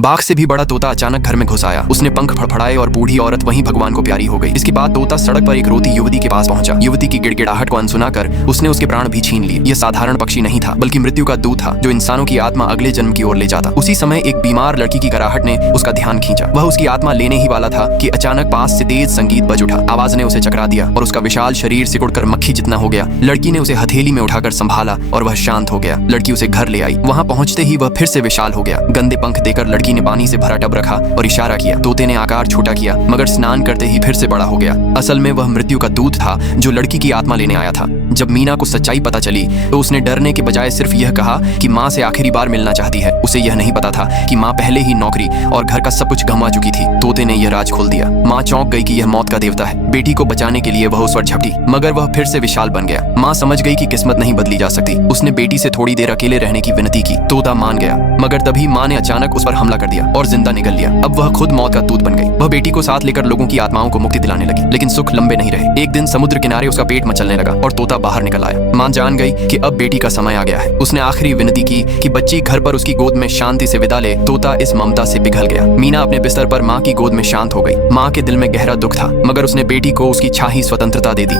बाघ से भी बड़ा तोता अचानक घर में घुस आया। उसने पंख फड़फड़ाए और बूढ़ी औरत वहीं भगवान को प्यारी हो गई। इसके बाद तोता सड़क पर एक रोती युवती के पास पहुंचा। युवती की गिड़गिड़ाहट को अनसुना कर उसने उसके प्राण भी छीन लिए। यह साधारण पक्षी नहीं था, बल्कि मृत्यु का दूत था, जो इंसानों की आत्मा अगले जन्म की ओर ले जाता। उसी समय एक बीमार लड़की की कराहट ने उसका ध्यान खींचा। वह उसकी आत्मा लेने ही वाला था कि अचानक पास से तेज संगीत बज उठा। आवाज ने उसे चकरा दिया और उसका विशाल शरीर सिकुड़कर मक्खी जितना हो गया। लड़की ने उसे हथेली में उठाकर संभाला और वह शांत हो गया। लड़की उसे घर ले आई। वहां पहुंचते ही वह फिर से विशाल हो गया। गंदे पंख देकर लड़की ने पानी से भरा टब रखा और इशारा किया। तोते ने आकार छोटा किया, मगर स्नान करते ही फिर से बड़ा हो गया। असल में वह मृत्यु का दूत था, जो लड़की की आत्मा लेने आया था। जब मीना को सच्चाई पता चली तो उसने डरने के बजाय सिर्फ यह कहा कि माँ से आखिरी बार मिलना चाहती है। उसे यह नहीं पता था कि माँ पहले ही नौकरी और घर का सब कुछ गंवा चुकी थी। तोते ने यह राज खोल दिया। माँ चौंक गई कि यह मौत का देवता है। बेटी को बचाने के लिए वह उस पर झपटी, मगर वह फिर से विशाल बन गया। माँ समझ गई कि किस्मत नहीं बदली जा सकती। उसने बेटी से थोड़ी देर अकेले रहने की विनती की। तोता मान गया, मगर तभी माँ ने अचानक उस पर हमला कर दिया और जिंदा निकल लिया। अब वह खुद मौत का दूत बन गई। वह बेटी को साथ लेकर लोगों की आत्माओं को मुक्ति दिलाने लगी। लेकिन सुख लंबे नहीं रहे। एक दिन समुद्र किनारे उसका पेट मचलने लगा और तोता बाहर निकल आया। माँ जान गई कि अब बेटी का समय आ गया है। उसने आखिरी विनती की कि बच्ची घर पर उसकी गोद में शांति से विदा ले। तोता इस ममता से पिघल गया। मीना अपने बिस्तर पर माँ की गोद में शांत हो गई। माँ के दिल में गहरा दुख था, मगर उसने बेटी को उसकी छाही स्वतंत्रता दे दी।